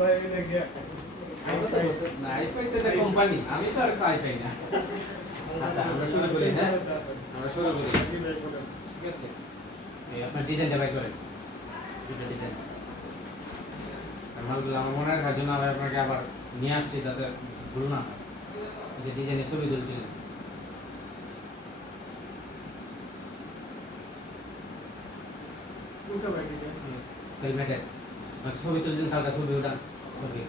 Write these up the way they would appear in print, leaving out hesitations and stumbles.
ভাই এটা কি আমি তো বলছি না আইফাই তো একটা কোম্পানি আমি তো আর আইফাই না আচ্ছা আমরা শুরু করি হ্যাঁ আমরা শুরু করি ঠিক আছে এই আপনার ডিজাইনটা বাই করেন দুটো ডিজাইন আলহামদুলিল্লাহ আমার মনে রাখার জন্য আমি আপনাকে আবার নিয়ে আসছি যাতে ভুল না হয় এই যে ডিজাইনের ছবি তুলছিলেন কোনটা ভাই এটা হেলমেটের ছবি তুলছেন কালকে ছবি উঠান ওকে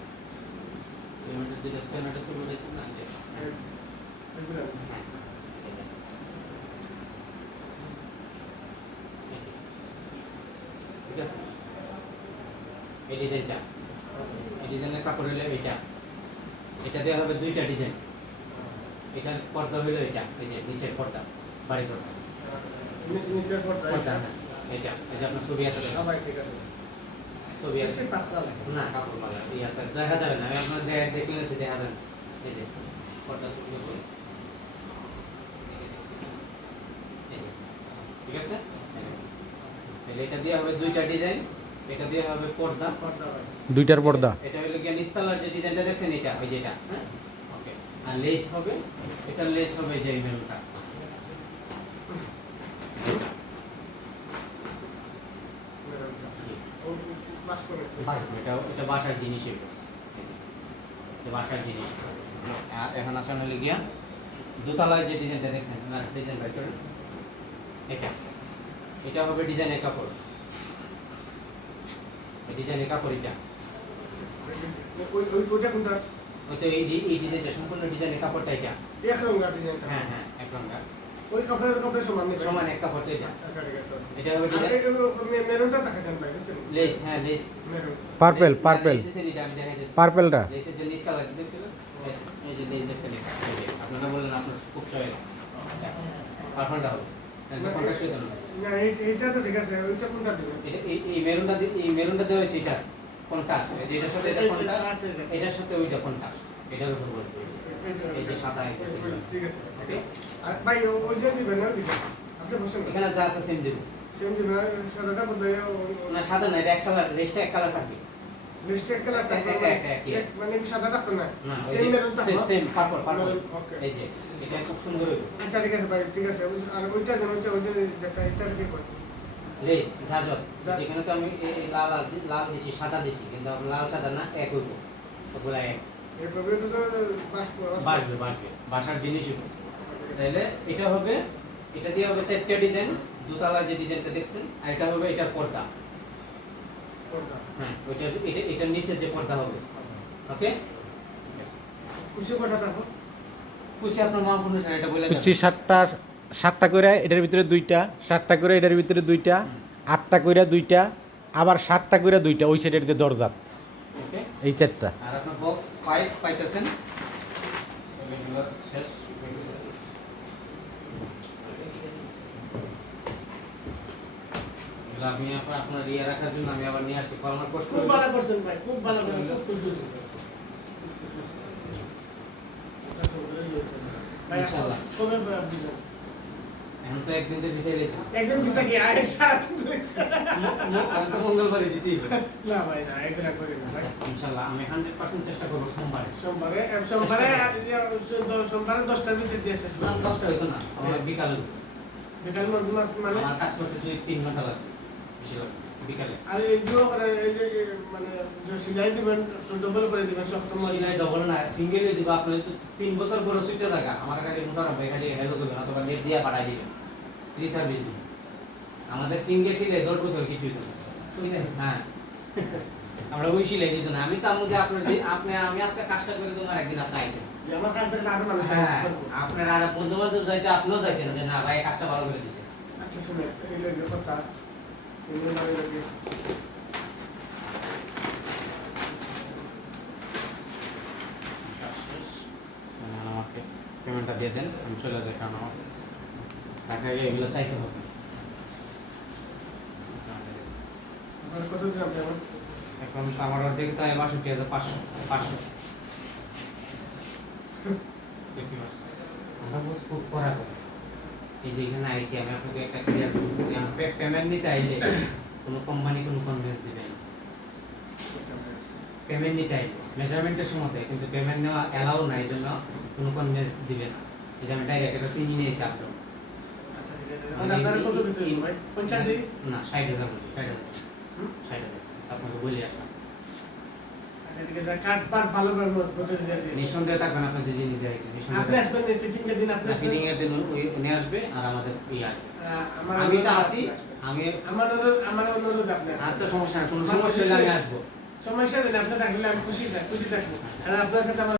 হেলমেটের যেটা স্ক্যানারটা ছবি উঠেছেন না যে এগুলা হ্যাঁ ঠিক আছে এই ডিজাইনটা এই ডিজাইনের কাপড় হলো এটা এটা দেওয়া হবে দুইটা ডিজাইন এটার পর্দা হলো এটা এই যে নিচের পর্দা বাড়ি পর্দা নিচের পর্দা পর্দা না এটা এই যে আপনার ছবি আছে ভাই ঠিক আছে ছবি আছে বেশি পাতলা লাগে না কাপড় মালা এই আছে দেখা যাবে না আমি আপনার দেখলে দেখা যাবে না। এই যে পর্দা ছবি করব এই যে ঠিক আছে তাহলে এটা দিয়ে হবে দুইটা ডিজাইন এটা দিয়ে হবে পর্দা পর্দা ভাই দুইটার পর্দা এটা হলো কি নিস্তালার যে ডিজাইনটা দেখছেন এটা ওই যেটা হ্যাঁ ওকে আর লেস হবে এটা লেস হবে যে এই মেরুনটা ও পাস করে এটা এটা বাসার জিনিসই এটা বাসার জিনিস আর এখন আসলে হলো গিয়া দোতলায় যে ডিজাইনটা দেখছেন না ডিজাইন বাই করেন এটা এটা হবে ডিজাইনের কাপড় এই ডিজাইনের কাপড় এটা ওইটা কোনটা ওই তো এই ডিজাইনটা সম্পূর্ণ ডিজাইনের কাপড়টা এটা এক রঙের ডিজাইনটা হ্যাঁ হ্যাঁ এক রঙের ওই কাপড়ের কাপড় সমান নেই সমান এক কাপড় তো এটা আচ্ছা ঠিক আছে এটা হবে আর এই মেরুনটা দেখা দেন ভাই বুঝছেন লেস হ্যাঁ লেস মেরুন পার্পেল পার্পেল পার্পেলটা লেসের যে নিচ কালার দেখছিল এই যে লেস দেখছেন এটা এই যে আপনারা বললেন আপনার খুব চয়েস পারফেক্টটা হবে কোনটা শুধু না না এইটা তো ঠিক আছে ওইটা কোনটা দিবেন এটা এই মেরুনটা দেওয়া হয়েছে এটা কন্ট্রাস্ট এই যে এটার সাথে এটা কন্ট্রাস্ট এটার সাথে ওইটা কন্ট্রাস্ট এটার উপর বলতে এই যে সাদা এই ঠিক আছে আর ভাই ওইটা দিবেন না দিবেন আপনি বসেন এখানে যা আছে সেম দেব সেম দিবেন সাদাটা বদলে না সাদা না এটা এক কালার রেস্টটা এক কালার থাকবে মিস্টেক কালার থাকবে মানে সাদা থাকতো না না সেম মেরুন থাকবে সেম পার্পল ওকে এই যে এটা খুব সুন্দর হইব আচ্ছা ঠিক আছে ভাই ঠিক আছে আর ওইটা যেন ওইটা যেটা এটা কি করে লেস ঝাঁঝর যেখানে তো আমি এই লাল লাল দিছি সাদা দিছি কিন্তু লাল সাদা না এক হইব ওগুলা এক এই প্রবলেম তো বাড়বে বাসার জিনিসই তাহলে এটা হবে এটা দিয়ে হবে চারটা ডিজাইন দোতলা যে ডিজাইনটা দেখছেন আর এটা হবে এটা পর্দা হ্যাঁ ওইটা এটা নিচে যে পর্দা হবে ওকে খুশি কটা থাকো খুশি আপনার মা ফোন এটা বলে হচ্ছে সাতটা করে এটার ভিতরে দুইটা, 7টা করে এটার ভিতরে দুইটা, 8টা করে দুইটা, আবার 7টা করে দুইটা ওই সাইডের যে দরজা ওকে এই 4টা। আর আপনার বক্স পাইপ পাইতেছেন শেষ আমি আপনার ইয়ে রাখার জন্য আমি আবার নিয়ে আসি ফরমাল পোস্ট খুব ভালো করছেন ভাই খুব ভালো করে খুব খুশি হয়েছি ভাই ইনশাআল্লাহ কবে আপনি এখন তো একদিন তো বিষয় লেছে একদম কিছু কি আয় সারা দিন রয়েছে আমি তো মঙ্গলবারে দিতেই হবে না ভাই না এগুলা করি না ভাই ইনশাআল্লাহ আমি 100% চেষ্টা করব সোমবারে সোমবারে সোমবারে 10টার ভিতরে দিয়ে শেষ না 10টা হইতো না আমার বিকালে বিকাল মানে আমার কাজ করতে 2-3 ঘন্টা লাগে বেশি লাগে বিকালে আর এই যে মানে যে সিলাই দিবেন ডবল করে দিবেন সপ্তম সিলাই ডবল না সিঙ্গেলই দিব আপনি তো 3 বছর পরে সুইটা থাকা আমার কাছে মোটার ভাই খালি হেলো করবেন অথবা নেট দিয়া পাঠাই দিবেন ফ্রি সার্ভিস দিবেন আমাদের সিঙ্গেল সিলাই 10 বছর কিছুই তো হ্যাঁ আমরা ওই সিলাই দিত না আমি চামু যে আপনি আমি আজকে কাজটা করে তোমার একদিন আপনি আইতেন আমার কাজ থেকে আরো মানুষ হ্যাঁ আপনার আর বন্ধু-বান্ধব যাইতে আপনিও যাইতেন যে না ভাই কাজটা ভালো করে দিছে আচ্ছা শুনে এই লাগে কথা এই লাগে আমাকে পেমেন্টটা দিয়ে দেন আমি চলে যাই কারণ আমার টাকা এগুলো চাইতে হবে আমার কত দিন আপনি আমার এখন তো আমার অর্ধেক তো 62,500 আমরা বস খুব করা করে এই যে এখানে আইসি আমি আপনাকে একটা ক্লিয়ার পেমেন্ট নিতে আইলে কোনো কোম্পানি কোনো কনভেন্স দিবে না পেমেন্ট নিতে আইবে মেজারমেন্টের সময় দেয়, কিন্তু পেমেন্ট নেওয়া অ্যালাউ নাই, এই জন্য কোনো কনভেন্স দিবে না। মেজারমেন্ট ডাইরেক্ট একটা সিনি নিয়ে এসে আপলোড। আচ্ছা ঠিক আছে, মানে আপনারা কত দিতে হবে ভাই? 50 দিই? না 60,000 বলছি, 60,000 হুম? 60,000 আপনাকে বলি আসলাম। আচ্ছা ঠিক আছে, কাট পাট ভালোভাবে মজবুত দিয়ে দিন। নিঃসন্দেহে থাকবেন আপনার যে জিনিস দেওয়া হয়েছে, আপনি নিঃসন্দেহে আসবেন এই ফিটিং এর দিন আপনি আসবেন। ফিটিং এর দিন ওই উনি আসবে আর আমাদের ইয়ে আসবে। আমার আমি তো অনুরোধ আসি, আপনি আসবেন। আমি আমার অনুরোধ আপনি আসবেন। আচ্ছা সমস্যা না, কোনো সমস্যা হলে আমি আসবো। সমস্যা নেই, আপনি থাকলে আমি খুশি থাকবো। আর আপনার সাথে আমার